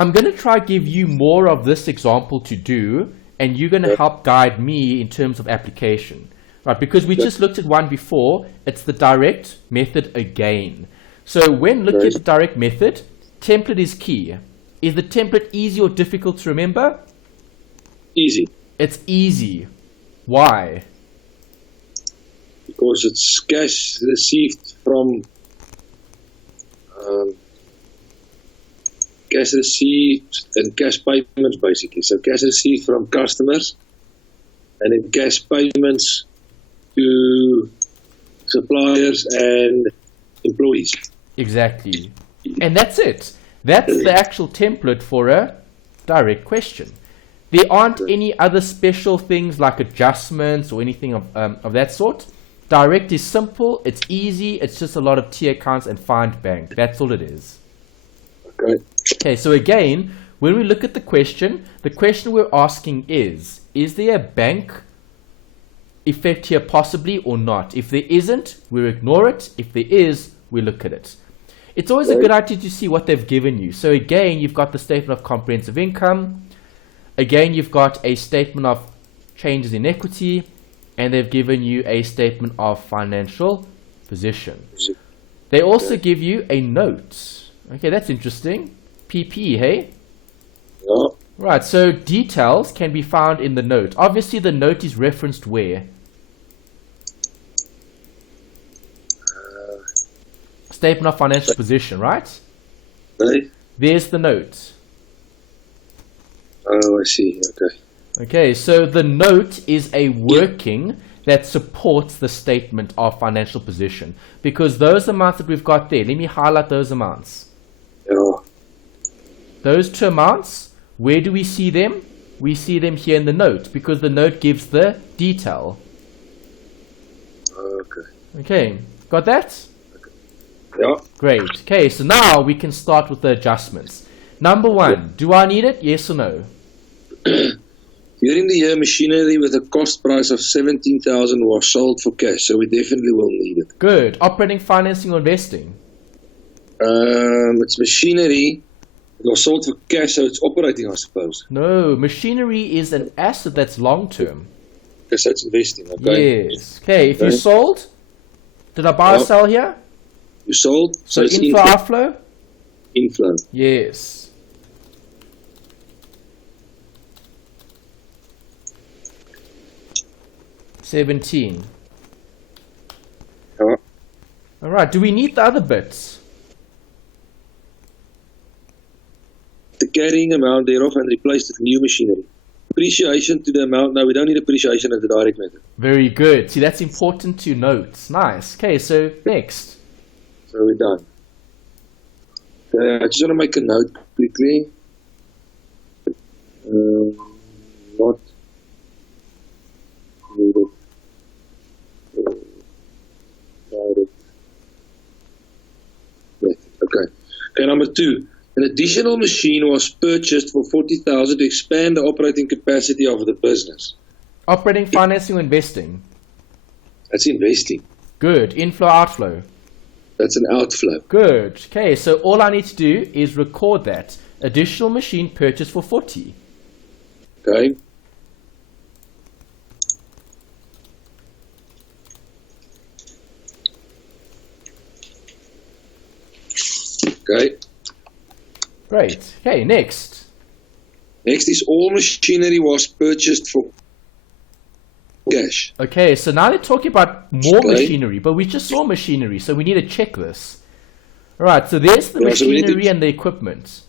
I'm going to try give you more of this example to do, and you're going to help guide me in terms of application. Right, because we just looked at one before, it's the direct method again. So when looking at the direct method, template is key. Is the template easy or difficult to remember? Easy. It's easy. Why? Because it's cash received from cash received and cash payments basically. So cash received from customers and then cash payments to suppliers and employees. Exactly. And that's it. That's the actual template for a direct question. There aren't any other special things like adjustments or anything of that sort. Direct is simple, it's easy, it's just a lot of T accounts and find bank. That's all it is. Okay, so again, when we look at the question we're asking is there a bank effect here possibly or not? If there isn't, we ignore it. If there is, we look at it. It's always a good idea to see what they've given you. So again, you've got the statement of comprehensive income. Again, you've got a statement of changes in equity, and they've given you a statement of financial position. They also give you a note. Okay, that's interesting. PP, hey? Yeah. Right, so details can be found in the note. Obviously, the note is referenced where? Statement of financial position, right? Right. There's the note. Oh, I see. Okay. Okay, so the note is a working that supports the statement of financial position, because those amounts that we've got there, let me highlight those amounts. Yeah. Those two amounts, where do we see them? We see them here in the note, because the note gives the detail. Okay. Okay, got that? Yeah. Great. Okay, so now we can start with the adjustments. Number one, do I need it? Yes or no? During the year, machinery with a cost price of 17,000 was sold for cash, so we definitely will need it. Good. Operating, financing, or investing? It's machinery. It was sold for cash, so it's operating, I suppose. No, machinery is an asset that's long-term. Yes, that's investing, okay? Yes. Okay, if you sold, did I buy or sell here? You sold, so it's inflow, outflow? Inflow. Yes. $17. Yeah. All right. Do we need the other bits? The carrying amount thereof and replaced with new machinery. Appreciation to the amount. No, we don't need appreciation at the direct method. Very good. See, that's important to note. Nice. Okay, so next. So we're done. Okay, I just want to make a note quickly. Not needed. Okay. Okay, number two. An additional machine was purchased for 40,000 to expand the operating capacity of the business. Operating, financing, or investing? That's investing. Good. Inflow, outflow? That's an outflow. Good. Okay, so all I need to do is record that. Additional machine purchased for 40. Okay. Okay. Great. Okay, next. Next is all machinery was purchased for cash. Okay, so now they're talking about more machinery, but we just saw machinery, so we need to check this. All right, so there's the machinery and the equipment.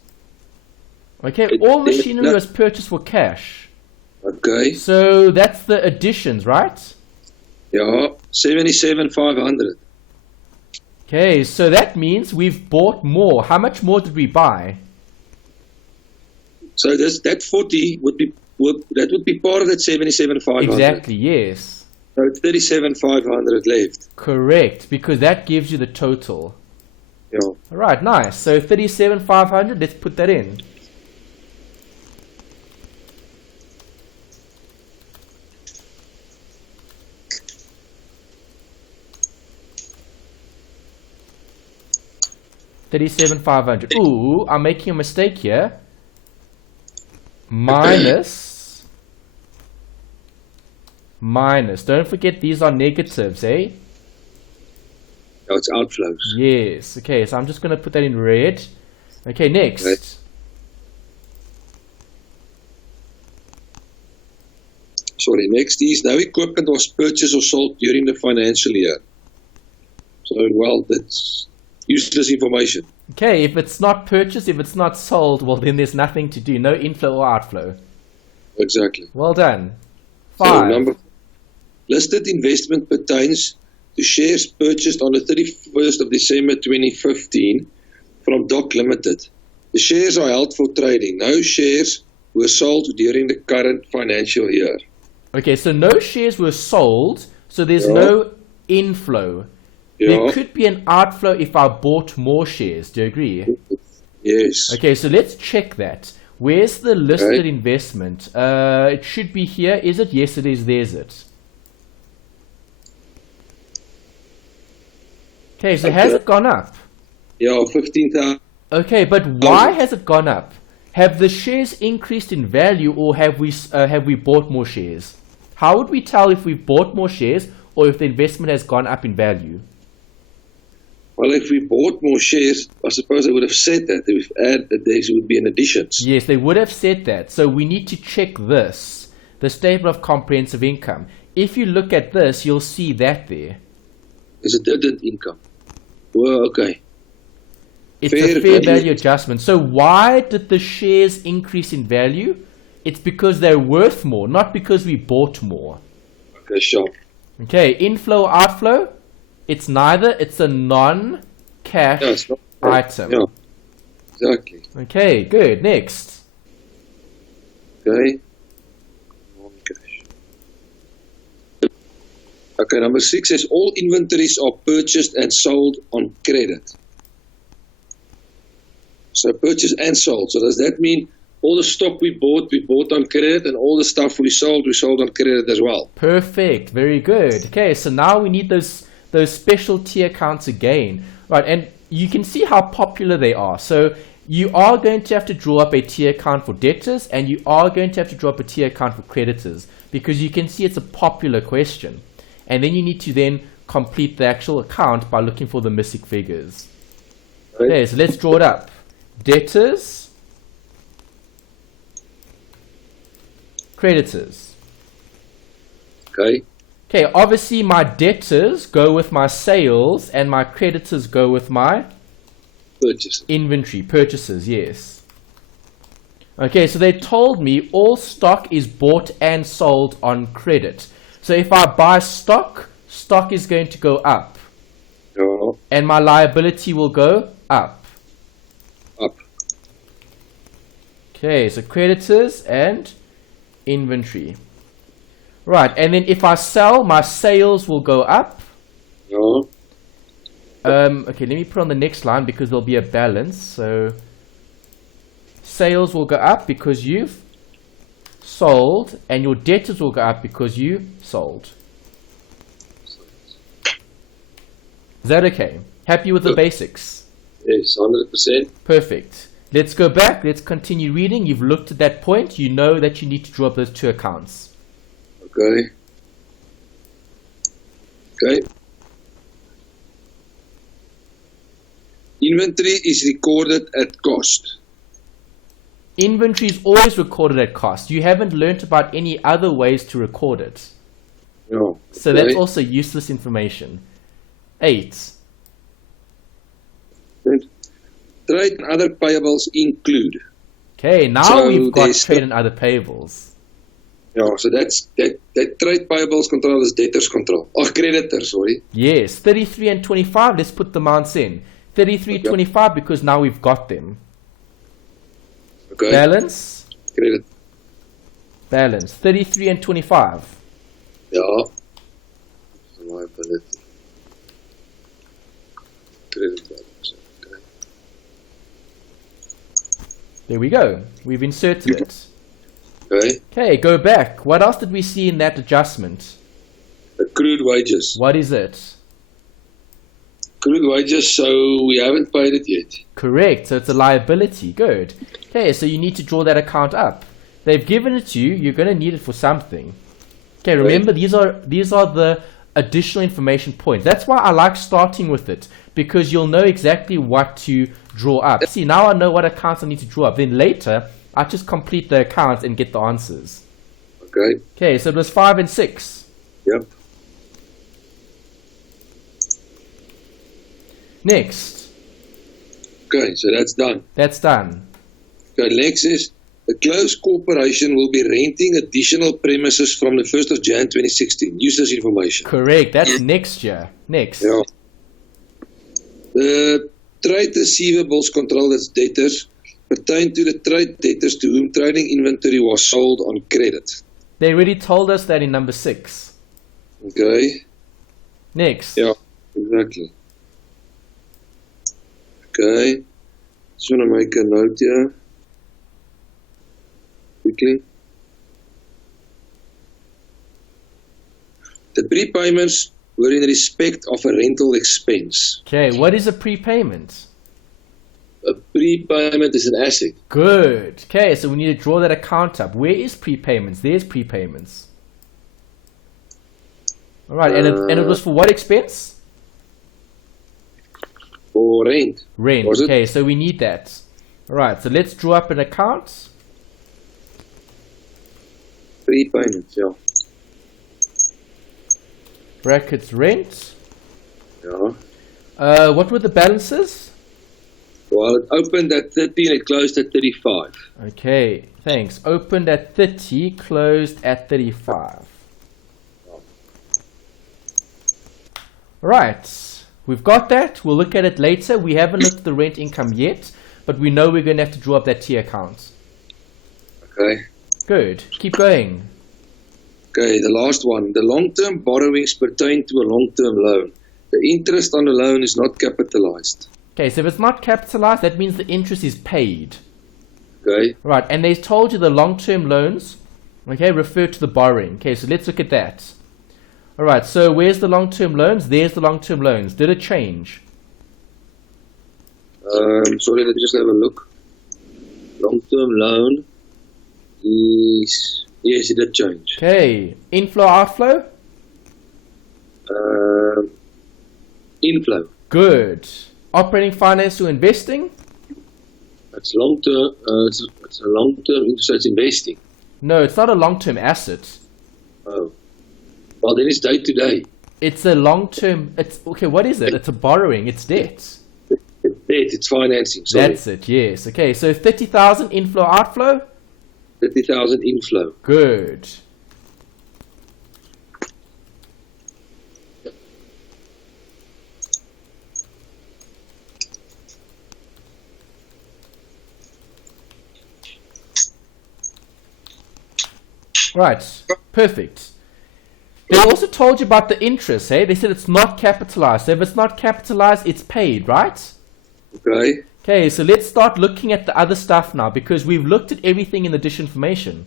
Okay, all machinery was purchased for cash. Okay. So that's the additions, right? Yeah, 77,500. Okay, so that means we've bought more. How much more did we buy? So that 40 would be part of that 77,500. Exactly, yes. So 37,500 left. Correct, because that gives you the total. Yeah. All right, nice. So 37,500. Let's put that in. $37,500. Ooh, I'm making a mistake here. minus, don't forget these are negatives, eh? No, it's outflows. Yes, okay, so I'm just going to put that in red. Okay, next. Okay. Sorry, next is no equipment was purchased or sold during the financial year. So, well, that's useless information. Okay, if it's not purchased, if it's not sold, well, then there's nothing to do. No inflow or outflow. Exactly. Well done. So, 5. listed investment pertains to shares purchased on the 31st of December 2015 from Doc Limited. The shares are held for trading. No shares were sold during the current financial year. Okay, so no shares were sold, so there's no inflow. There could be an outflow if I bought more shares. Do you agree? Yes. Okay, so let's check that. Where's the listed investment? It should be here. Is it? Yes, it is. There's it. Okay, so has it gone up? Yeah, 15,000. Okay, but why has it gone up? Have the shares increased in value, or have we bought more shares? How would we tell if we've bought more shares or if the investment has gone up in value? Well, if we bought more shares, I suppose they would have said that. If there would be an addition. Yes, they would have said that. So we need to check this, the statement of comprehensive income. If you look at this, you'll see that there. Is a dividend income. Well, okay. It's a fair value adjustment. So why did the shares increase in value? It's because they're worth more, not because we bought more. Okay, sure. Okay, inflow, outflow? It's neither. It's a non-cash item. Yeah, exactly. Okay, good. Next. Okay. Non-cash. Okay, number 6 says all inventories are purchased and sold on credit. So purchased and sold. So does that mean all the stock we bought on credit, and all the stuff we sold on credit as well? Perfect. Very good. Okay, so now we need those special tier accounts again. Right, and you can see how popular they are. So you are going to have to draw up a tier account for debtors, and you are going to have to draw up a tier account for creditors, because you can see it's a popular question. And then you need to then complete the actual account by looking for the missing figures. Okay, so let's draw it up. Debtors, creditors. Okay. Okay, obviously my debtors go with my sales and my creditors go with my purchases. Inventory, purchases, yes. Okay, so they told me all stock is bought and sold on credit. So if I buy stock, stock is going to go up. Yeah. And my liability will go up. Up. Okay, so creditors and inventory. Right, and then if I sell, my sales will go up. Yeah. Okay, let me put on the next line because there'll be a balance. So sales will go up because you've sold, and your debtors will go up because you sold. Is that okay? Happy with the basics? Yes, 100%. Perfect. Let's go back. Let's continue reading. You've looked at that point. You know that you need to draw up those two accounts. Okay. Okay. Inventory is recorded at cost. Inventory is always recorded at cost. You haven't learnt about any other ways to record it. No. So that's also useless information. 8. Good. Trade and other payables include. Okay, now we've got trade and other payables. Yeah, so that trade payables control is debtors control. Or creditors, sorry. Yes, 33 and 25, let's put the amounts in. 33, 25 because now we've got them. Okay. Balance. Credit. Balance. 33 and 25. Yeah. Liability. Credit balance. Okay. There we go. We've inserted it. Okay. Okay, go back. What else did we see in that adjustment? Accrued wages. What is it? Accrued wages, so we haven't paid it yet. Correct. So it's a liability. Good. Okay, so you need to draw that account up. They've given it to you. You're going to need it for something. Okay, remember, these are the additional information points. That's why I like starting with it, because you'll know exactly what to draw up. See, now I know what accounts I need to draw up. Then later, I just complete the accounts and get the answers. Okay. Okay, so it was 5 and 6. Yep. Next. Okay, so that's done. That's done. Okay, next is the closed corporation will be renting additional premises from the 1st of Jan 2016. Use this information. Correct. That's next year. Next. Yeah. The trade receivables controlled as debtors pertain to the trade debtors to whom trading inventory was sold on credit. They already told us that in number 6. Okay. Next. Yeah, exactly. Okay. Just want to make a note here. Quickly. The prepayments were in respect of a rental expense. Okay, what is a prepayment? A prepayment is an asset. Good. Okay, so we need to draw that account up. Where is prepayments? There's prepayments. All right, and it was for what expense? For rent. Rent. Was it? Okay, so we need that. All right, so let's draw up an account. Prepayment, yeah. Brackets rent. Yeah. What were the balances? Well, it opened at 30 and it closed at 35. Okay, thanks. Opened at 30, closed at 35. Right, we've got that. We'll look at it later. We haven't looked at the rent income yet, but we know we're going to have to draw up that T account. Okay. Good. Keep going. Okay, the last one. The long-term borrowings pertain to a long-term loan. The interest on the loan is not capitalized. Okay, so if it's not capitalized, that means the interest is paid. Okay. Right, and they told you the long-term loans, okay, refer to the borrowing. Okay, so let's look at that. All right, so where's the long-term loans? There's the long-term loans. Did it change? Sorry, let me just have a look. Long-term loan is... Yes, it did change. Okay, inflow, outflow? Inflow. Good. Operating finance to investing? It's long-term. It's a long-term interest. It's investing. No, it's not a long-term asset. Oh. Well, then it's day-to-day. It's a long-term... It's okay, what is it? It's a borrowing. It's debt. It's debt. It's financing. Sorry. That's it, yes. Okay, so 30,000 inflow, outflow? 30,000 inflow. Good. Right, perfect. They also told you about the interest, hey? They said it's not capitalized. So if it's not capitalized, it's paid, right? Okay. Okay, so let's start looking at the other stuff now, because we've looked at everything in the dish information.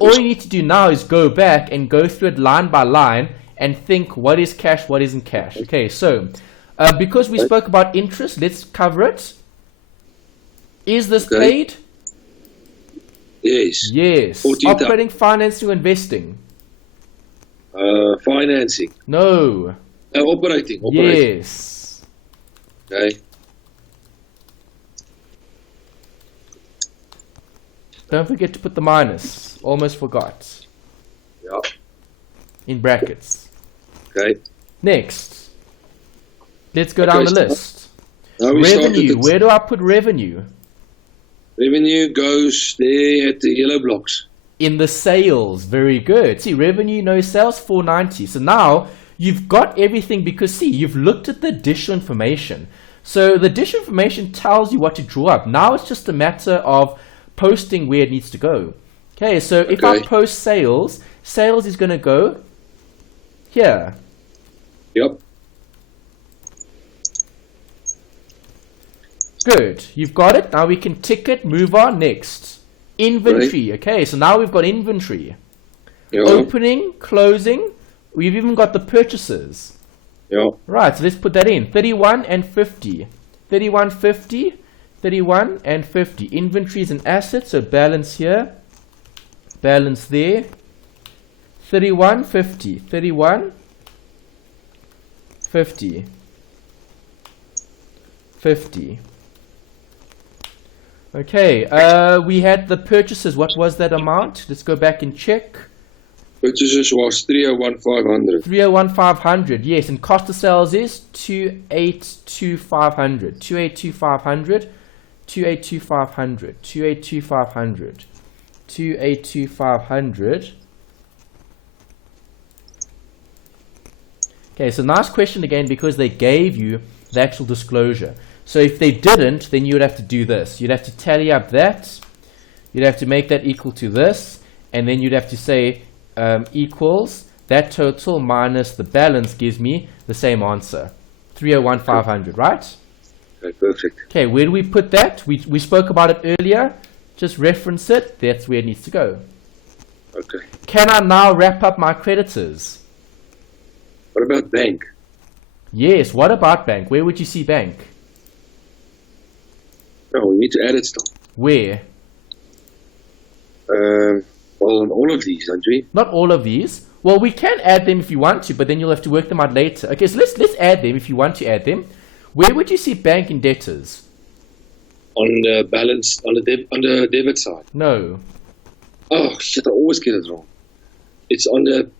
All you need to do now is go back and go through it line by line and think what is cash, what isn't cash. Okay, so because we spoke about interest, let's cover it. Is this paid? Yes. Yes. 14,000. Operating finance to investing? Financing. No. Operating. Yes. Okay. Don't forget to put the minus. Almost forgot. Yeah. In brackets. Okay. Next. Let's go down the list. Now we start Revenue. with Where do I put revenue? revenue goes there at the yellow blocks. In the sales. Very good. See, revenue, no sales, 490. So now you've got everything because, see, you've looked at the additional information. So the additional information tells you what to draw up. Now it's just a matter of posting where it needs to go. Okay, so if I post sales, sales is going to go here. Yep. Good. You've got it. Now we can tick it, move on, next. Inventory. Okay, so now we've got inventory. Yeah. Opening, closing. We've even got the purchases. Yeah. Right, so let's put that in. 31 and 50. 31, 50. 31 and 50. Inventory is an asset, so balance here. balance there, 3150, 3150, 50. Okay, we had the purchases. What was that amount? Let's go back and check. Purchases was 301,500. 301,500, yes, and cost of sales is 282,500. 282,500. 282,500. 282,500. 282,500. Okay, so nice question again because they gave you the actual disclosure. So if they didn't, then you would have to do this. You'd have to tally up that. You'd have to make that equal to this. And then you'd have to say equals that total minus the balance gives me the same answer. 301,500, right? Okay, perfect. Okay, where do we put that? We spoke about it earlier. Just reference it. That's where it needs to go. Okay. Can I now wrap up my creditors? What about bank? Yes, what about bank? Where would you see bank? No, we need to add it still. Where? Well, on all of these, don't we? Not all of these. Well, we can add them if you want to, but then you'll have to work them out later. Okay, so let's add them if you want to add them. Where would you see bank and debtors? On the balance, on the debit side. No. Oh shit! I always get it wrong. It's on the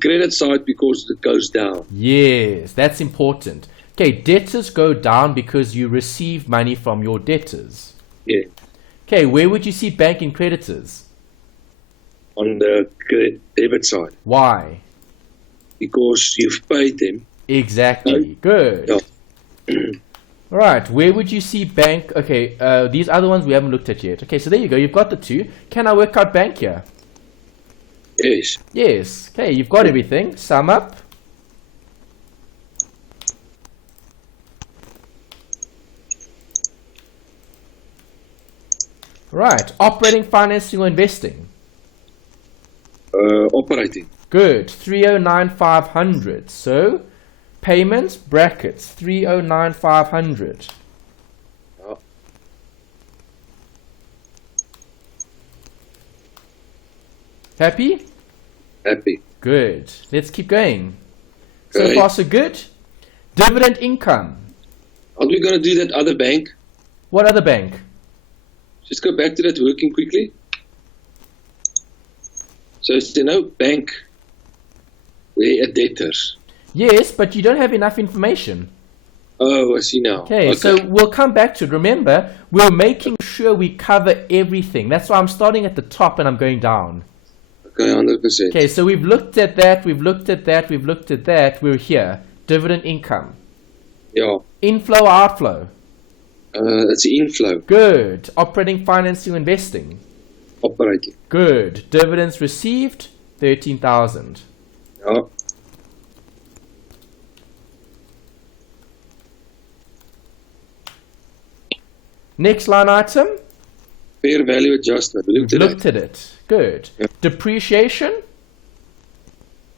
credit side because it goes down. Yes, that's important. Okay, debtors go down because you receive money from your debtors. Yeah. Okay, where would you see bank and creditors? On the debit side. Why? Because you've paid them. Exactly. No. Good. Yeah. All right, where would you see bank? Okay, these other ones we haven't looked at yet. Okay, so there you go. You've got the two. Can I work out bank here? Yes. Yes. Okay, you've got everything. Sum up. Right, operating, financing, or investing? Operating. Good, 309,500. So, payments, brackets, 309,500. Yeah. Happy? Happy. Good. Let's keep going. Okay. So far, so good. Dividend income. Aren't we going to do that other bank? What other bank? Just go back to that working quickly. So it's bank, where are debtors? Yes, but you don't have enough information. Oh, I see now. Okay, so we'll come back to it. Remember, we're making sure we cover everything. That's why I'm starting at the top and I'm going down. Okay, 100%. Okay, so we've looked at that, we've looked at that, we've looked at that. We're here. Dividend income. Yeah. Inflow, outflow. That's the inflow. Good. Operating, financing, investing. Operating. Good. Dividends received, 13,000. Yeah. Next line item. Fair value adjustment. We looked at it. Good. Yeah. Depreciation.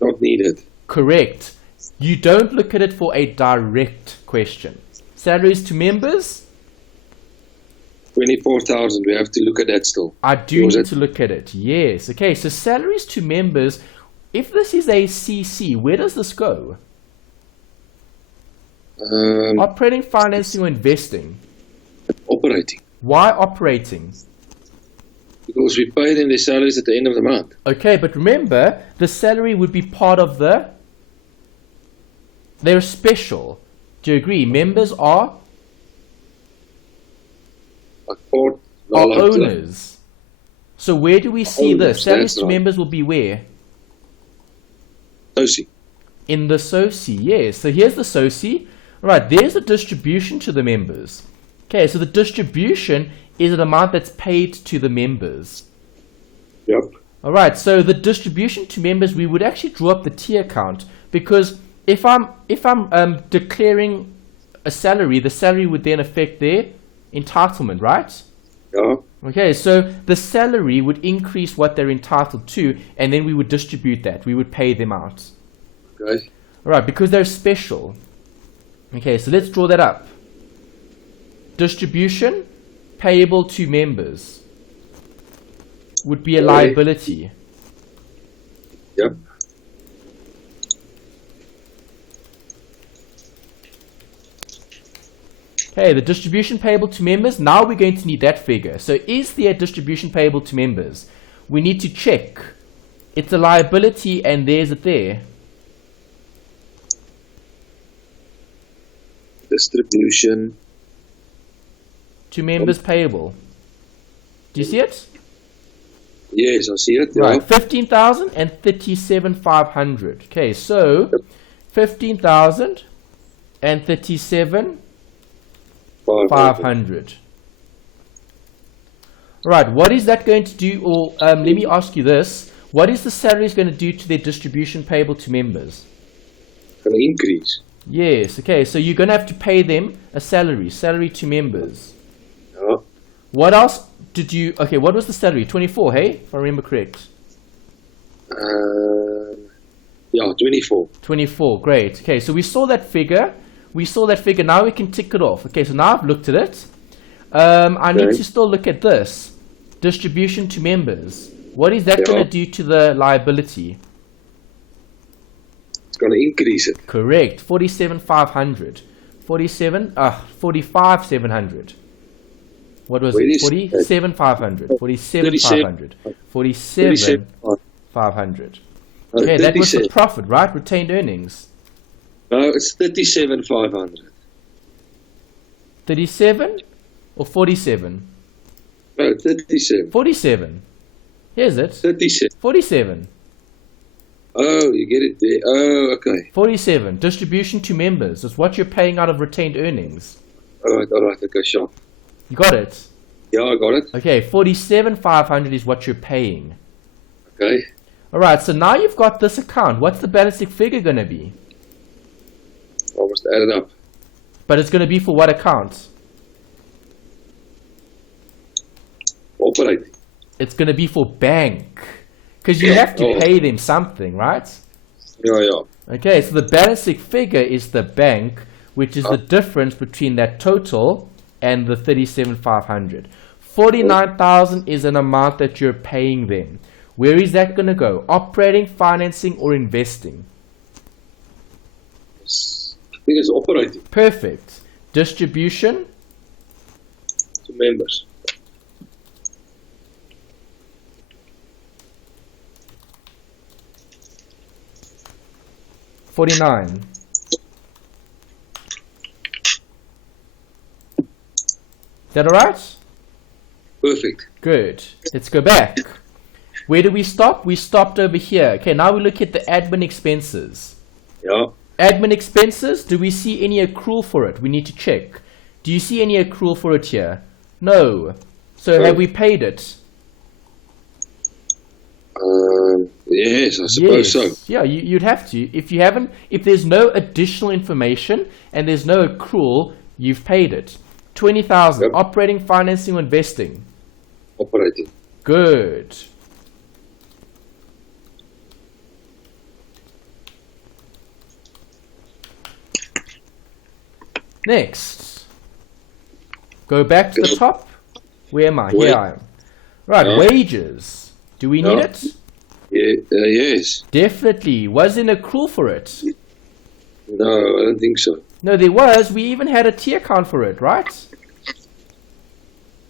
Not needed. Correct. You don't look at it for a direct question. Salaries to members. 24,000. We have to look at that still. I do need to look at it. Yes. Okay. So salaries to members. If this is a CC, where does this go? Operating, financing, or investing? Operating. Why operating? Because we pay them their salaries at the end of the month. Okay, but remember, the salary would be part of they're special. Do you agree? Members are owners. So where do we see this? Salaries to members will be where? SOCI. In the SOCI, yes. So here's the SOCI. Right, there's the distribution to the members. Okay, so the distribution is an amount that's paid to the members. Yep. All right, so the distribution to members, we would actually draw up the T account, because if I'm declaring a salary, the salary would then affect their entitlement, right? Yeah. Okay, so the salary would increase what they're entitled to, and then we would distribute that. We would pay them out. Okay. All right, because they're special. Okay, so let's draw that up. Distribution payable to members. would be a liability. Yep. Okay, the distribution payable to members, now we're going to need that figure. So is there a distribution payable to members? We need to check. It's a liability and there's it there. Distribution to members payable. Do you see it? Yes, I see it. Right, Yeah. 15,000 and 37,500. Okay, so 15,000 and 37,500. Right, what is that going to do? Or let me ask you this: what is the salaries going to do to their distribution payable to members? Going to increase. Yes. Okay, so you're going to have to pay them a salary to members. Yeah. What else did you? Okay, what was the salary? 24. Hey, if I remember correct. Yeah, 24. 24. Great. Okay, so we saw that figure. Now we can tick it off. Okay, so now I've looked at it. I need to still look at this. Distribution to members. What is that going to do to the liability? It's going to increase it. Correct. 47,500. 45,700. What was it? 47,500. 47,500. 47,500. Okay, that was the profit, right? Retained earnings. No, it's 37,500. 37 or 47? No, 37. 47. Here's it. 37. 47. Oh, you get it there. Oh, okay. 47. Distribution to members is what you're paying out of retained earnings. All right. Okay, sure. You got it? Yeah, I got it. Okay, 47,500 is what you're paying. Okay. All right, so now you've got this account. What's the balancing figure going to be? I must add it up. But it's going to be for what account? Operating. It's going to be for bank. Because you have to pay them something, right? Yeah. Okay, so the balancing figure is the bank, which is the difference between that total and the 37,500. 49,000 is an amount that you're paying them. Where is that going to go? Operating, financing, or investing? I think it's operating. Perfect. Distribution? To members. $49. Is that alright? Perfect. Good. Let's go back. Where did we stop? We stopped over here. Okay, now we look at the admin expenses. Yeah. Admin expenses, do we see any accrual for it? We need to check. Do you see any accrual for it here? No. So have we paid it? Yes, I suppose so. Yeah, you'd have to. If you haven't, if there's no additional information and there's no accrual, you've paid it. 20,000. Yep. Operating, financing, or investing? Operating. Good. Next. Go back to the top. Where am I? Here I am. Right, wages. Do we need it? Yeah, yes. Definitely. Was there an accrual for it? No, I don't think so. No, there was. We even had a tier count for it, right?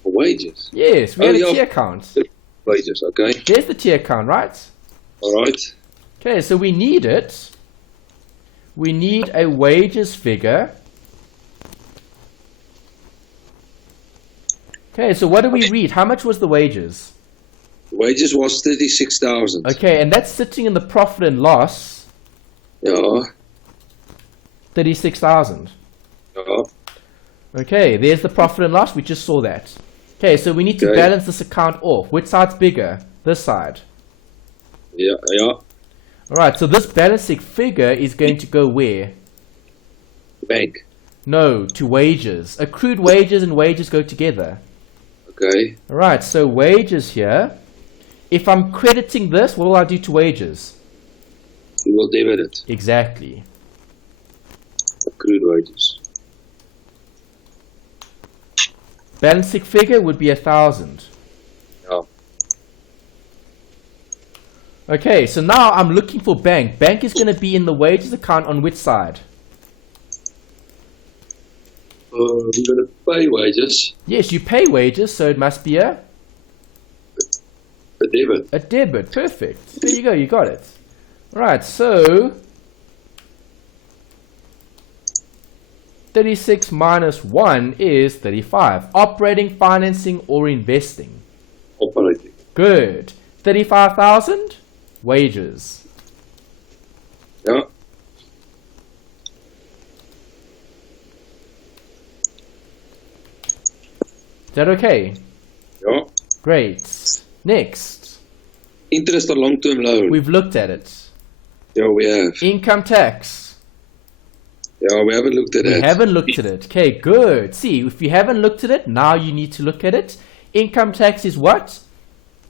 Wages? Yes, we had a tier count. Wages, okay. There's the tier count, right? All right. Okay, so we need it. We need a wages figure. Okay, so what do we read? How much was the wages? Wages was 36,000. Okay, and that's sitting in the profit and loss. Yeah. 36,000. Yeah. Okay, there's the profit and loss. We just saw that. Okay, so we need to balance this account off. Which side's bigger? This side. Yeah. Alright, so this balancing figure is going to go where? Bank. No, to wages. Accrued wages and wages go together. Okay. Alright, so wages here. If I'm crediting this, what will I do to wages? You will debit it. Exactly. Accrued wages. Balancing figure would be 1,000. Yeah. Okay, so now I'm looking for bank. Bank is going to be in the wages account on which side? We're going to pay wages. Yes, you pay wages, so it must be a debit. A debit, perfect. There you go, you got it. Right, so 36 minus 1 is 35. Operating, financing, or investing? Operating. Good. 35,000? Wages. Yeah. Is that okay? Yeah. Great. Next. Interest on long-term loan. We've looked at it. Yeah, we have. Income tax. Yeah, we haven't looked at it. We haven't looked at it. Okay, good. See, if you haven't looked at it, now you need to look at it. Income tax is what?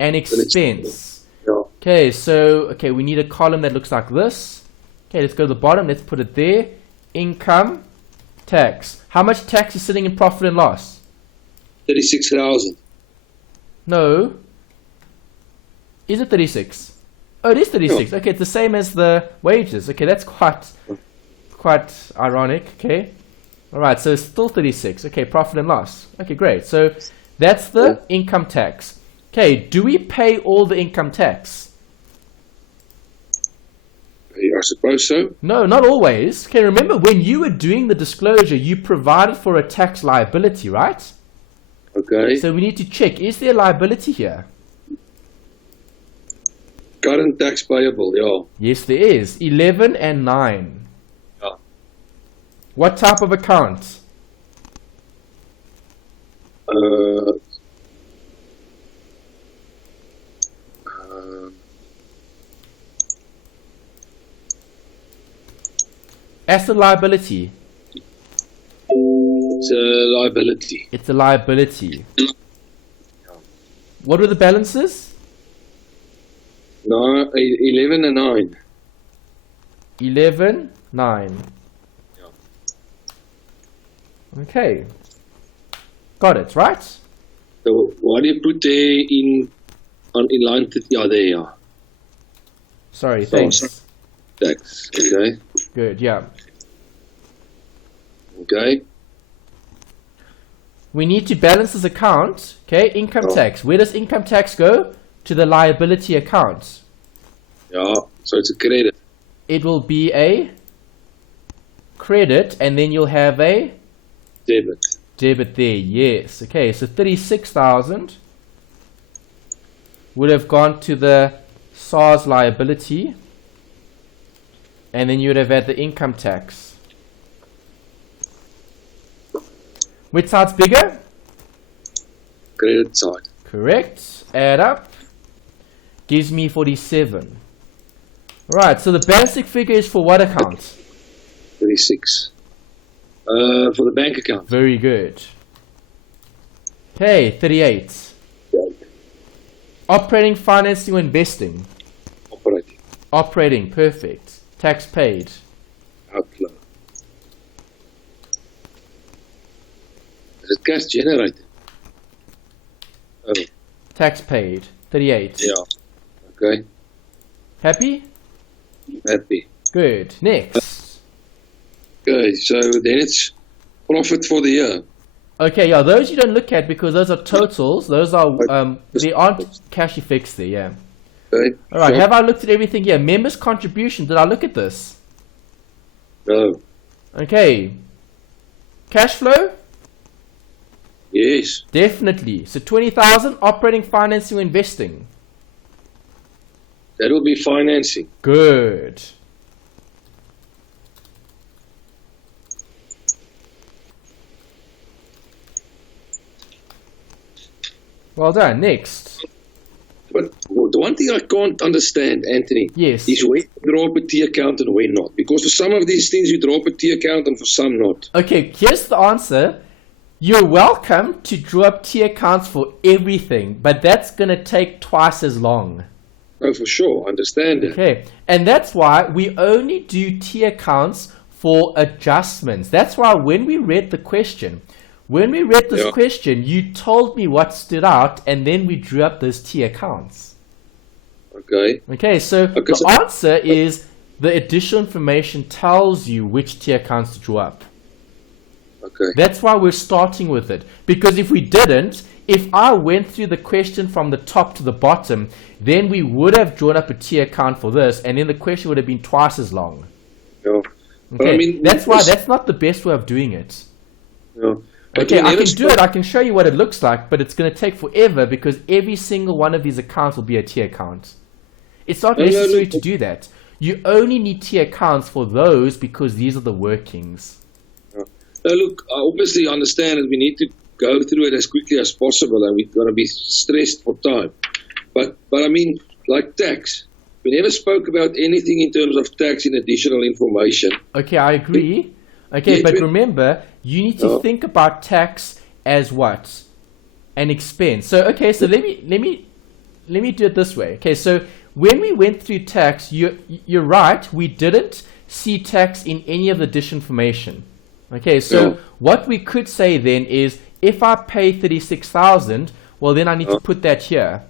An expense. Yeah. Okay, so, we need a column that looks like this. Okay, let's go to the bottom. Let's put it there. Income tax. How much tax is sitting in profit and loss? 36,000. No. Is it 36? Oh, it is 36. No. Okay, it's the same as the wages. Okay, that's quite ironic. Okay. All right, so it's still 36. Okay, profit and loss. Okay, great. So that's the income tax. Okay, do we pay all the income tax? I suppose so. No, not always. Okay, remember when you were doing the disclosure, you provided for a tax liability, right? Okay. So we need to check, is there liability here? Current tax payable, yeah. Yes, there is. 11 and 9. Yeah. What type of account? Asset liability. It's a liability. It's a liability. What were the balances? No, 11 and 9. 11, 9. Yeah. Okay. Got it, right? So what do you put there in line? Yeah, there, yeah. Sorry, thanks. Tax, okay. Good, yeah. Okay. We need to balance this account. Okay, income tax. Where does income tax go? To the liability account. Yeah, so it's a credit. It will be a credit, and then you'll have a Debit. debit there. Yes. Okay, so 36,000 would have gone to the SARS liability, and then you would have had the income tax. Which side's bigger? Credit side. Correct. Add up. Gives me 47. Right, so the basic figure is for what account? 36. For the bank account. Very good. Okay, 38. Right. Operating, financing, or investing? Operating. Operating, perfect. Tax paid. Outflow. Is it cash generated? Oh, Tax paid. 38. yeah. Okay. Happy? Happy. Good. Next. Okay, so then it's profit for the year. Okay, yeah, those you don't look at because those are totals. Those are, they aren't cash effects there, yeah. Okay. Alright, So- have I looked at everything here? Members' contribution, did I look at this? No. Okay. Cash flow? Yes. Definitely. So 20,000, operating, financing, or investing? That will be financing. Good. Well done. Next. But the one thing I can't understand, Anthony, Yes. is when you draw up a T account and when not. Because for some of these things you draw up a T account and for some not. Okay, here's the answer. You're welcome to draw up T accounts for everything, but that's going to take twice as long. Oh, for sure. I understand that. Okay, and that's why we only do T accounts for adjustments. That's why when we read the question, Yeah. question, you told me what stood out, and then we drew up those T accounts. Okay. Okay, so Okay, the so- answer is the additional information tells you which tier accounts to draw up. Okay. That's why we're starting with it. Because if we didn't, if I went through the question from the top to the bottom, then we would have drawn up a tier account for this, and then the question would have been twice as long. Yeah. But Okay, I mean, that's why that's not the best way of doing it. Yeah. But Okay, we I never can do it. I can show you what it looks like, but it's going to take forever because every single one of these accounts will be a tier account. It's not No, no, necessary no. to do that. You only need tier accounts for those because these are the workings. Now, look, I obviously understand that we need to go through it as quickly as possible, and we're going to be stressed for time. But I mean, like tax, we never spoke about anything in terms of tax in additional information. Okay, I agree. Okay, Yeah, but but- remember, you need to Oh. think about tax as what? An expense. So okay, so let me do it this way. Okay, so when we went through tax, you're right, we didn't see tax in any of the dish information. Okay, so Yeah. what we could say then is if I pay 36,000, well then I need to put that here.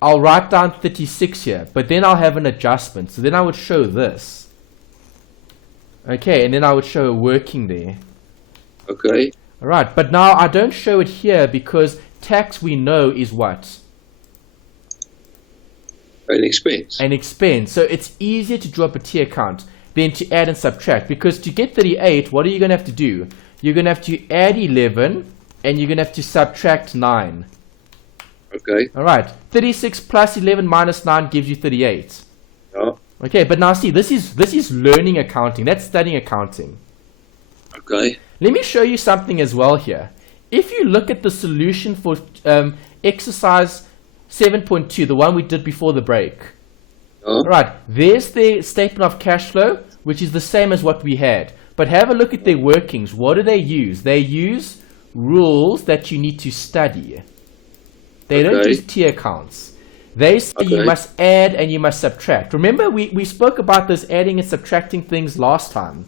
I'll write down 36 here, but then I'll have an adjustment. So then I would show this. Okay, and then I would show a working there. Okay. All right, but now I don't show it here because tax we know is what? An expense. An expense. So it's easier to draw up a tier account than to add and subtract, because to get 38, what are you going to have to do? You're going to have to add 11 and you're going to have to subtract 9. Okay. All right, 36 plus 11 minus 9 gives you 38. Yeah. Okay, but now see, this is learning accounting. That's studying accounting. Okay. Let me show you something as well here. If you look at the solution for exercise 7.2, the one we did before the break. Yeah. All right, there's the statement of cash flow, which is the same as what we had. But have a look at their workings. What do they use? They use rules that you need to study. They don't Okay. use tier accounts. They say you Okay. must add and you must subtract. Remember, we spoke about this adding and subtracting things last time.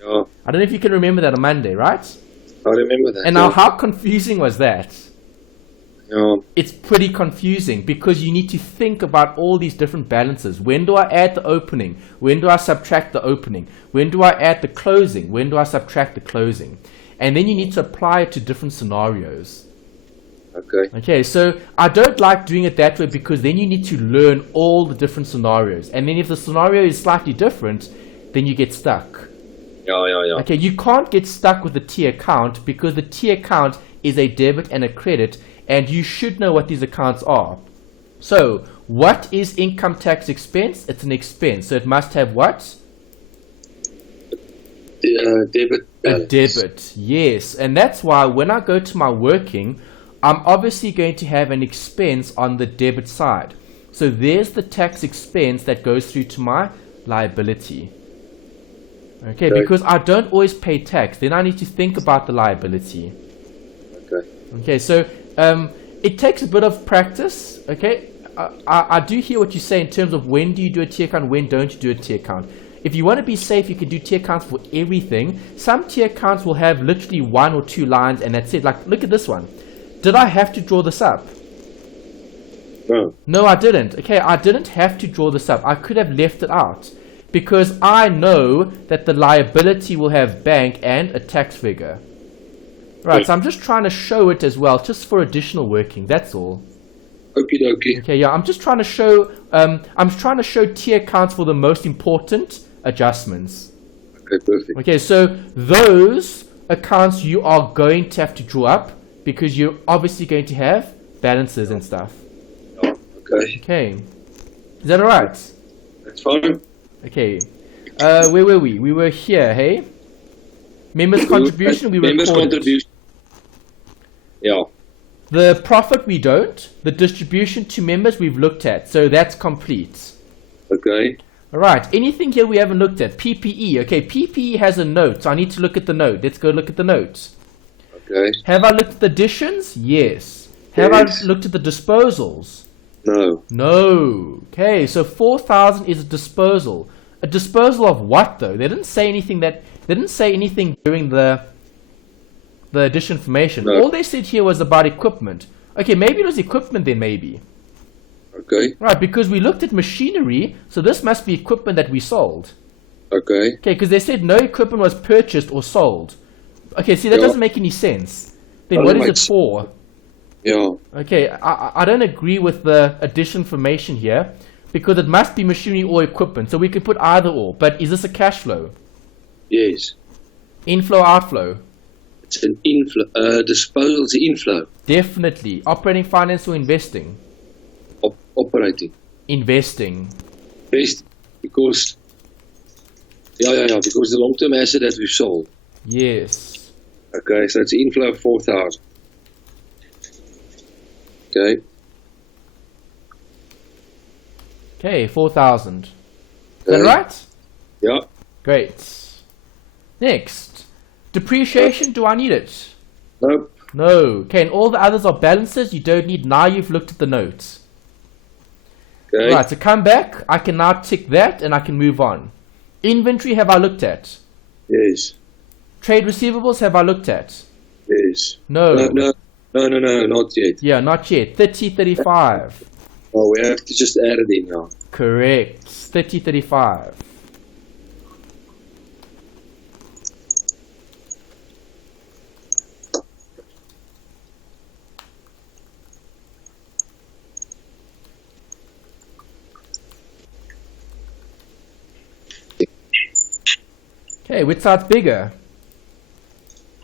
Yeah. I don't know if you can remember that on Monday, right? I remember that. And now Yeah. how confusing was that? Yeah. It's pretty confusing because you need to think about all these different balances. When do I add the opening? When do I subtract the opening? When do I add the closing? When do I subtract the closing? And then you need to apply it to different scenarios. Okay. Okay, so I don't like doing it that way because then you need to learn all the different scenarios. And then if the scenario is slightly different, then you get stuck. Yeah. Okay, you can't get stuck with the T account because the T account is a debit and a credit, and you should know what these accounts are. So, what is income tax expense? It's an expense. So it must have what? Debit. A balance. debit, yes. And that's why when I go to my working, I'm obviously going to have an expense on the debit side. So there's the tax expense that goes through to my liability. Okay, Okay. because I don't always pay tax. Then I need to think about the liability. Okay. Okay, so it takes a bit of practice. Okay, I do hear what you say in terms of when do you do a tier account, when don't you do a tier account. If you want to be safe, you can do tier accounts for everything. Some tier accounts will have literally 1 or 2 lines and that's it. Like, look at this one. Did I have to draw this up? No. No, I didn't. Okay, I didn't have to draw this up. I could have left it out because I know that the liability will have bank and a tax figure. Right, so I'm just trying to show it as well, just for additional working. That's all. Okie dokie. Okay, yeah, I'm just trying to show. I'm trying to show tier accounts for the most important adjustments. Okay, perfect. Okay, so those accounts you are going to have to draw up because you're obviously going to have balances and stuff. Yeah. Okay. Okay, is that alright? That's fine. Okay, where were we? We were here, hey? Members' contribution, we Members' recorded. contribution. Yeah. The profit, we don't. The distribution to members, we've looked at. So that's complete. Okay. Alright, anything here we haven't looked at? PPE. Okay, PPE has a note. So I need to look at the note. Let's go look at the note. Okay. Have I looked at the additions? Yes. Have Yes. I looked at the disposals? No. No. Okay, so 4,000 is a disposal. A disposal of what though? They didn't say anything during the addition information. No. All they said here was about equipment. Okay, maybe it was equipment then maybe. Okay. Right, because we looked at machinery, so this must be equipment that we sold. Okay. Okay, because they said no equipment was purchased or sold. Okay, see, that Yeah. doesn't make any sense. Then Doesn't what is make it for? Yeah. Okay, I don't agree with the additional information here, because it must be machinery or equipment, so we could put either or. But is this a cash flow? Yes. Inflow, outflow? It's an inflow. Disposal is inflow. Definitely. Operating, finance, or investing? Operating. Investing. Best because. Yeah. Because the long-term asset that we sold. Yes. Okay, so it's an inflow of 4,000. Okay. Okay, 4,000. Is that Okay. right? Yeah. Great. Next. Depreciation, do I need it? Nope. No. Okay, and all the others are balances you don't need. Now you've looked at the notes. Okay. Right, so come back. I can now tick that and I can move on. Inventory have I looked at? Yes. Trade receivables have I looked at? Yes. No. No, not yet. Yeah, not yet. 30, 35. Oh, we have to just add it in now. Correct. 30, 35. Okay, which side's bigger?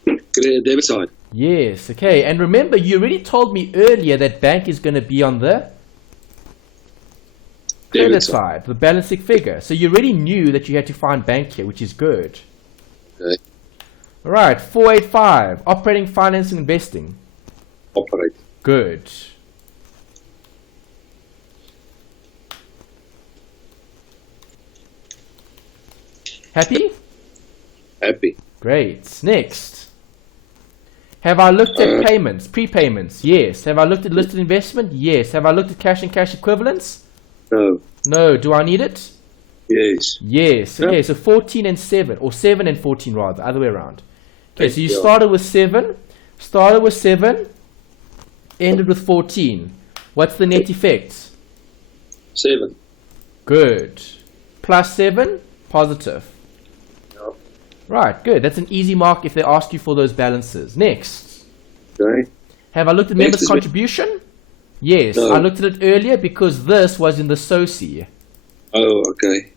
Debit side. Yes, okay. And remember, you already told me earlier that bank is going to be on the credit Debit side, the balancing figure. So you already knew that you had to find bank here, which is good. Okay. All right, 485, operating, finance, and investing. Operate. Good. Happy? Happy. Great. Next. Have I looked at payments, prepayments? Yes. Have I looked at listed investment? Yes. Have I looked at cash and cash equivalents? No. No. Do I need it? Yes. Yes. Okay, Yeah. so 14 and 7, or 7 and 14 rather, other way around. Okay, so you Yeah. started with 7, ended with 14. What's the net effect? 7. Good. Plus 7, positive. Yeah. Right, good. That's an easy mark if they ask you for those balances. Next. Okay. Have I looked at Next members' is- contribution? Yes, No. I looked at it earlier because this was in the SOCI. Oh, okay.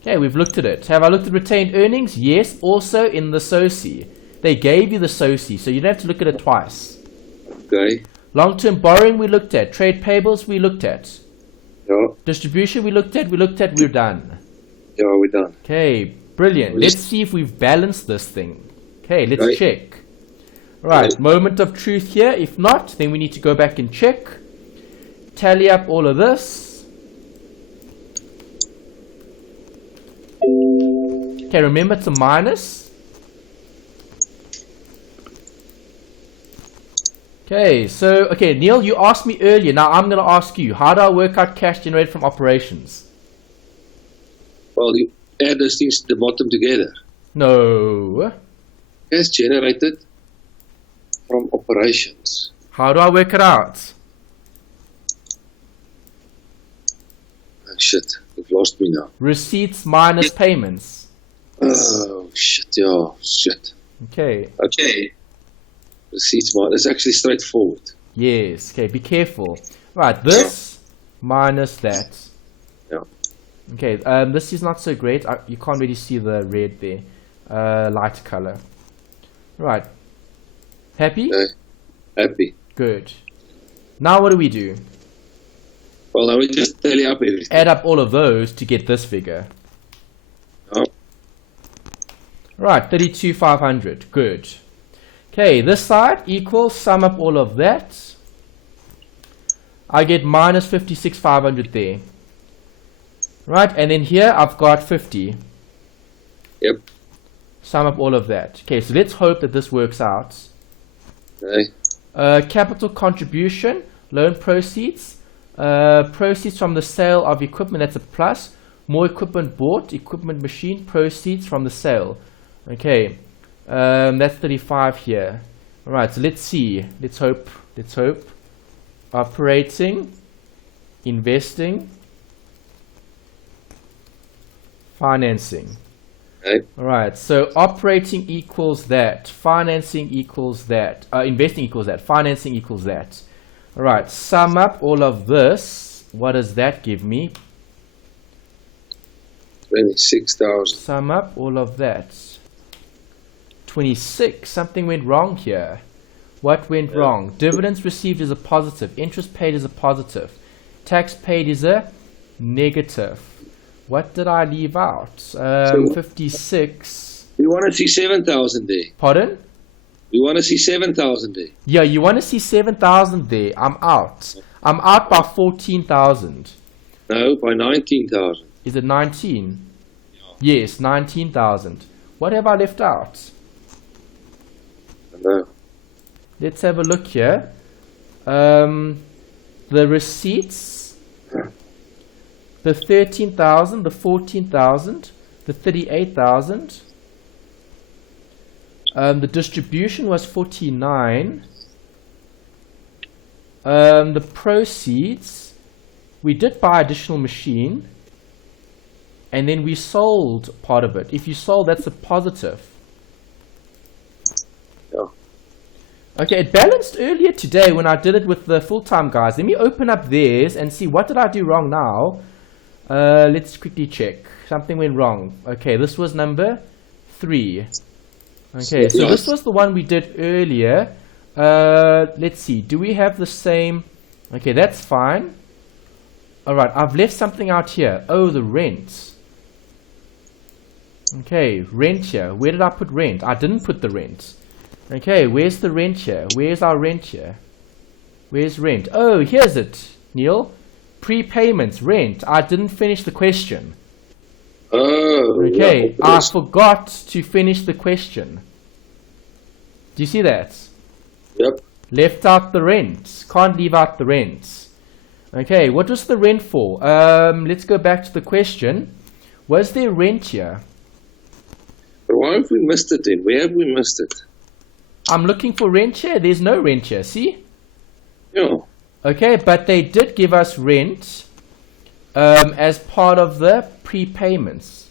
Okay, we've looked at it. Have I looked at retained earnings? Yes, also in the SOCI. They gave you the SOCI, so you don't have to look at it twice. Okay. Long-term borrowing we looked at. Trade payables we looked at. Yeah. Distribution we looked at, we're done. Yeah, we're done. Okay, brilliant. Let's see if we've balanced this thing. Okay, let's Right. check. Right, Right. moment of truth here. If not, then we need to go back and check. Tally up all of this. Okay, remember it's a minus. Okay, so, okay, Neil, you asked me earlier. Now I'm going to ask you, how do I work out cash generated from operations? Well, you add those things at the bottom together. No. Cash generated from operations. How do I work it out? Oh, shit. You've lost me now. Receipts minus payments. Oh, shit. Yeah, shit. Okay. Okay. Receipts, it's actually straightforward. Yes. Okay, be careful. Right, this minus that. Yeah. Okay, this is not so great. You can't really see the red there. Light color. Right. Happy? Okay. Happy. Good. Now what do we do? Well, now we just tally up everything. Add up all of those to get this figure. Oh, Right, 32,500. Good. Okay, this side equals, sum up all of that. I get minus 56,500 there. Right, and then here I've got 50. yep. Sum up all of that. Okay, so let's hope that this works out. Okay. Capital contribution, loan proceeds, proceeds from the sale of equipment, that's a plus. More equipment bought, equipment machine, proceeds from the sale. Okay, that's 35 here. Alright, so let's see. Let's hope. Operating. investing, financing. Right. All right, so operating equals that, financing equals that, investing equals that, financing equals that. All right, sum up all of this. What does that give me? 26,000. Sum up all of that. 26. Something went wrong here. What went wrong? Dividends received is a positive. Interest paid is a positive. Tax paid is a negative. What did I leave out? 56. We want to see 7,000 there. Pardon? We want to see 7,000 there. Yeah, you want to see 7,000 there. I'm out. I'm out by 14,000. No, by 19,000. Is it 19? Yes, 19,000. What have I left out? No. Let's have a look here. The receipts, the 13,000, the 14,000, the 38,000. The distribution was 49. The proceeds, we did buy additional machine, and then we sold part of it. If you sold, that's a positive. Yeah. Okay, it balanced earlier today when I did it with the full-time guys. Let me open up theirs and see what did I do wrong now. Let's quickly check. Something went wrong. Okay, this was number 3. Okay, so this was the one we did earlier. Let's see. Do we have the same? Okay, that's fine. Alright, I've left something out here. Oh, the rent. Okay, rent here. Where did I put rent? I didn't put the rent. Okay, where's the rent here? Where's our rent here? Where's rent? Oh, here's it, Neil. Prepayments, rent. I didn't finish the question. Oh. Okay, Yeah, I forgot to finish the question. Do you see that? Yep. Left out the rent. Can't leave out the rent. Okay, what was the rent for? Let's go back to the question. Was there rent here? But why have we missed it then? Where have we missed it? I'm looking for rent here. There's no rent here. See? Yeah. Okay, but they did give us rent as part of the prepayments.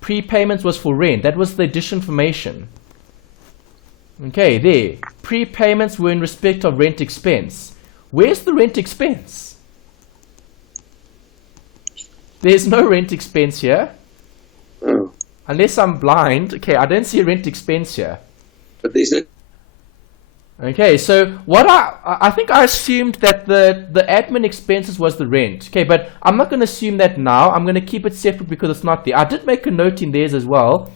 Prepayments was for rent. That was the addition information. Okay, there. Prepayments were in respect of rent expense. Where's the rent expense? There's no rent expense here. Oh. Unless I'm blind. Okay, I don't see a rent expense here. But there's no. Okay, so what I think I assumed that the admin expenses was the rent. Okay, but I'm not going to assume that now. I'm going to keep it separate because it's not there. I did make a note in theirs as well.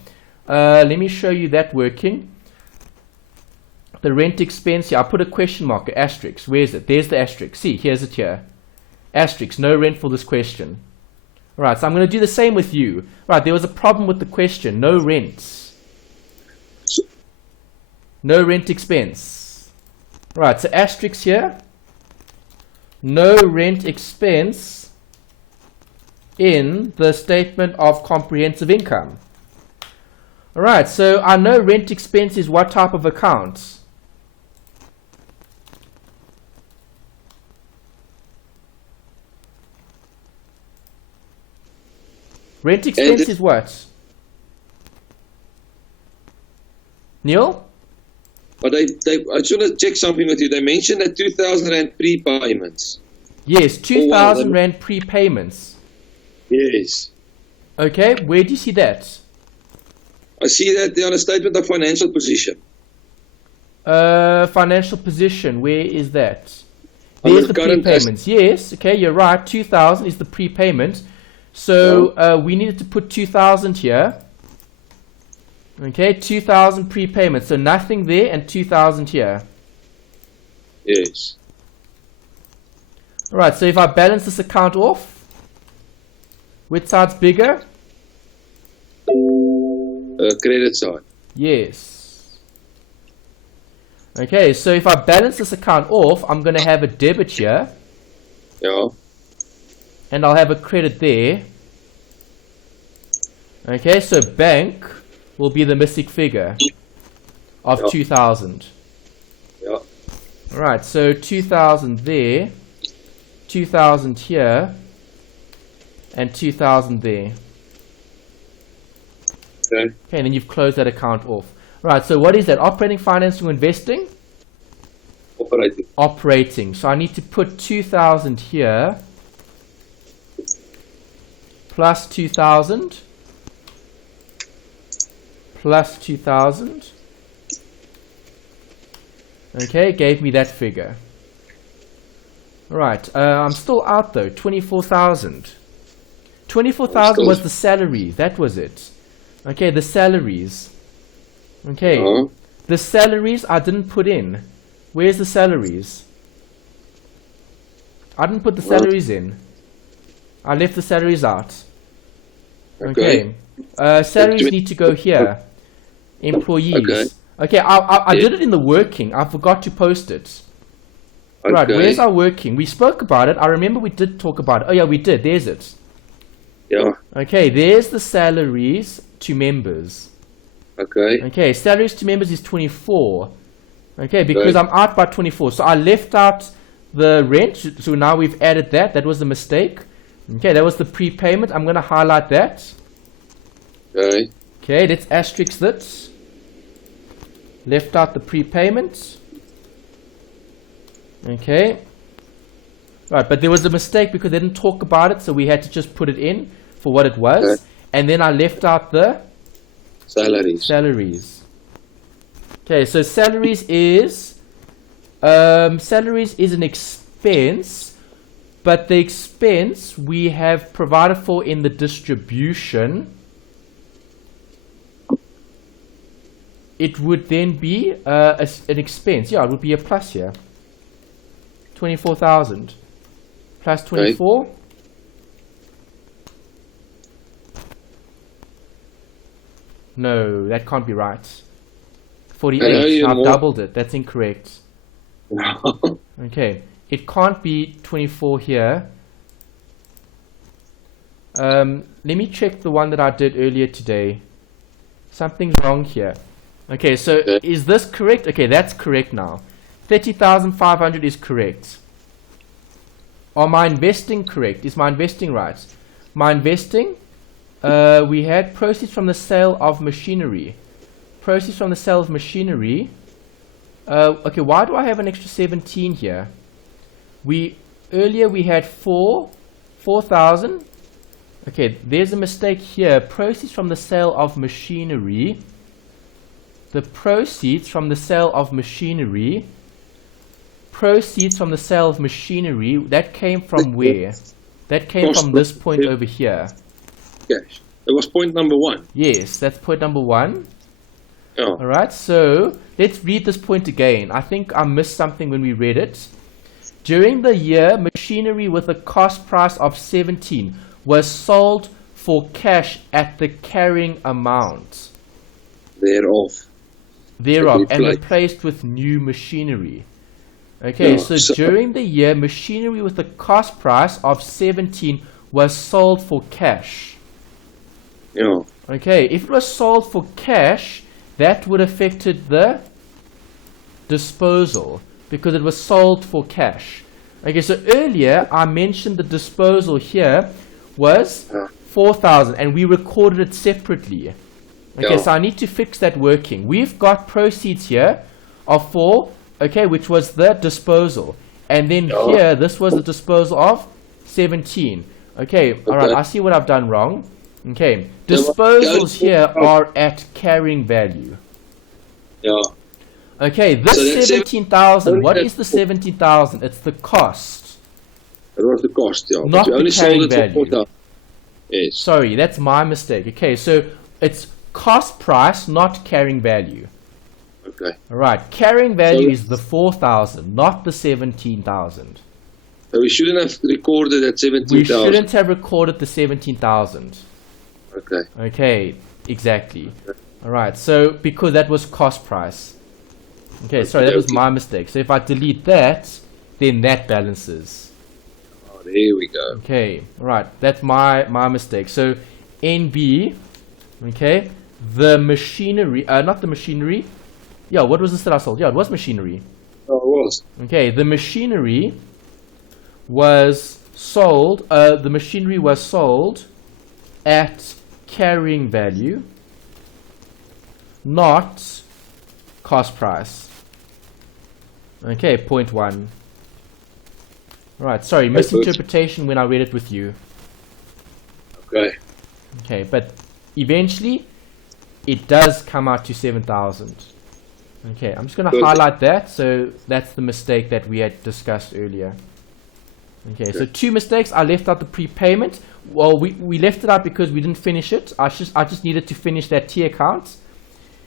Let me show you that working. The rent expense here, I put a question mark, an asterisk. Where is it? There's the asterisk. See, here's it here. Asterisk, no rent for this question. Alright, so I'm going to do the same with you. Right, there was a problem with the question. No rent. No rent expense. Right, so asterisk here. No rent expense in the statement of comprehensive income. Alright, so I know rent expense is what type of account? Rent expense is what? Neil? But I just want to check something with you. They mentioned that 2,000 Rand prepayments. Yes, 2,000 Rand prepayments. Yes. Okay, where do you see that? I see that they're on a statement of financial position. Financial position, where is that? There's the current prepayments. Yes, okay, you're right. 2,000 is the prepayment. So we needed to put 2,000 here. Okay, 2,000 prepayment. So nothing there and 2,000 here. Yes. Alright, so if I balance this account off, which side's bigger? Credit side. Yes. Okay, so if I balance this account off, I'm going to have a debit here. Yeah. And I'll have a credit there. Okay, so bank will be the missing figure of 2,000. Yeah. Alright, so 2,000 there. 2,000 here, and 2,000 there. Okay. Okay, and then you've closed that account off. Right, so what is that? Operating, financing, or investing? Operating. Operating. So I need to put 2,000 here, plus 2,000, plus 2,000. Okay, gave me that figure. Right, I'm still out though, 24,000. 24,000 was the salary, that was it. Okay, the salaries. Okay, the salaries I didn't put in. Where's the salaries? I didn't put the salaries in. I left the salaries out. Okay, salaries need to go here. Employees. Okay, I did it in the working. I forgot to post it. Right, where's our working? We spoke about it. I remember we did talk about it. Oh yeah, we did. There's it. Yeah. Okay, there's the salaries to members. Okay. Okay, salaries to members is 24. Okay, because I'm out by 24. So I left out the rent. So now we've added that. That was the mistake. Okay, that was the prepayment. I'm going to highlight that. Okay. Okay, let's asterisk that. Left out the prepayment. Okay. Right, but there was a mistake because they didn't talk about it, so we had to just put it in for what it was. Okay. And then I left out the salaries. Okay, so salaries is an expense, but the expense we have provided for in the distribution. It would then be an expense. Yeah, it would be a plus here. 24,000 plus 24. Okay. No, that can't be right. 48. I've doubled it. That's incorrect. Okay, it can't be 24 here. Let me check the one that I did earlier today. Something's wrong here. Okay, so is this correct? Okay, that's correct now. 30,500 is correct. Are my investing correct? Is my investing right? My investing, we had proceeds from the sale of machinery. Proceeds from the sale of machinery. Okay, why do I have an extra 17 here? Earlier we had 4,000. Okay, there's a mistake here. Proceeds from the sale of machinery. The proceeds from the sale of machinery. Proceeds from the sale of machinery. That came from where? That came from this point over here. Yes. It was point number 1. Yes, that's point number 1. Oh. Alright, so let's read this point again. I think I missed something when we read it. During the year, machinery with a cost price of 17 was sold for cash at the carrying amount thereof and replaced with new machinery. Okay, so during the year, machinery with a cost price of 17 was sold for cash. Yeah. Okay, if it was sold for cash, that would have affected the disposal because it was sold for cash. Okay, so earlier I mentioned the disposal here was 4,000 and we recorded it separately. Okay, so I need to fix that working. We've got proceeds here of 4, okay, which was the disposal. And then here, this was the disposal of 17. Okay, alright, I see what I've done wrong. Okay, disposals here are at carrying value. Yeah. Okay, this 17,000, what is the 17,000? It's the cost. It was the cost, yeah. Not the carrying value. Yes. Sorry, that's my mistake. Okay, so it's cost price, not carrying value. Okay. Alright, carrying value is the 4,000, not the 17,000. So we shouldn't have recorded that 17,000. We shouldn't have recorded the 17,000. Okay. Okay, exactly. Alright, so because that was cost price. Okay, sorry, that was my mistake. So if I delete that, then that balances. Oh, there we go. Okay, alright, that's my mistake. So NB, okay, the machinery, not the machinery. Yeah, what was this that I sold? Yeah, it was machinery. Oh, it was. Okay, the machinery was sold, the machinery was sold at carrying value, not cost price. Okay, point 1. Right, sorry, misinterpretation when I read it with you. Okay. Okay, but eventually it does come out to 7,000. Okay, I'm just going to highlight that, so that's the mistake that we had discussed earlier. Okay, so 2 mistakes. I left out the prepayment. Well, we left it out because we didn't finish it. I just needed to finish that T account.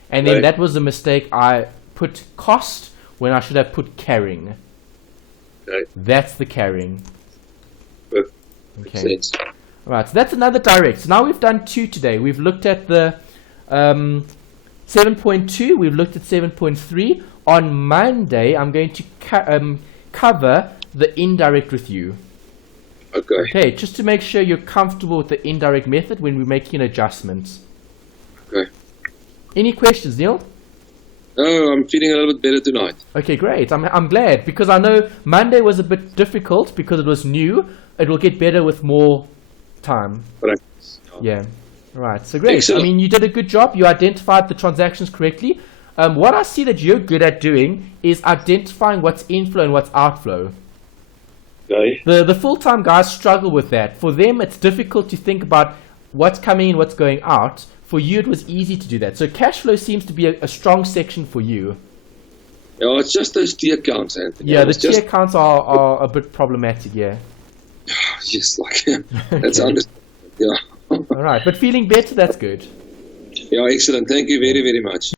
And then that was a mistake. I put cost when I should have put carrying. Okay. That's the carrying. Okay. Sense. Right, so that's another direct. So now we've done 2 today. We've looked at the 7.2. We've looked at 7.3. On Monday, I'm going to cover the indirect with you. Okay. Okay, just to make sure you're comfortable with the indirect method when we're making adjustments. Okay. Any questions, Neil? Oh, I'm feeling a little bit better tonight. Okay, great. I'm glad, because I know Monday was a bit difficult because it was new. It will get better with more time. Practice. Yeah. Right. So great. Excellent. I mean, you did a good job. You identified the transactions correctly. What I see that you're good at doing is identifying what's inflow and what's outflow. Okay. The full-time guys struggle with that. For them, it's difficult to think about what's coming in, what's going out. For you, it was easy to do that. So cash flow seems to be a strong section for you. Yeah, it's just those T accounts, Anthony. Yeah, the T accounts are a bit problematic, yeah. Just like, that's understandable. Yeah. All right, but feeling better, that's good. Yeah, excellent. Thank you very, very much.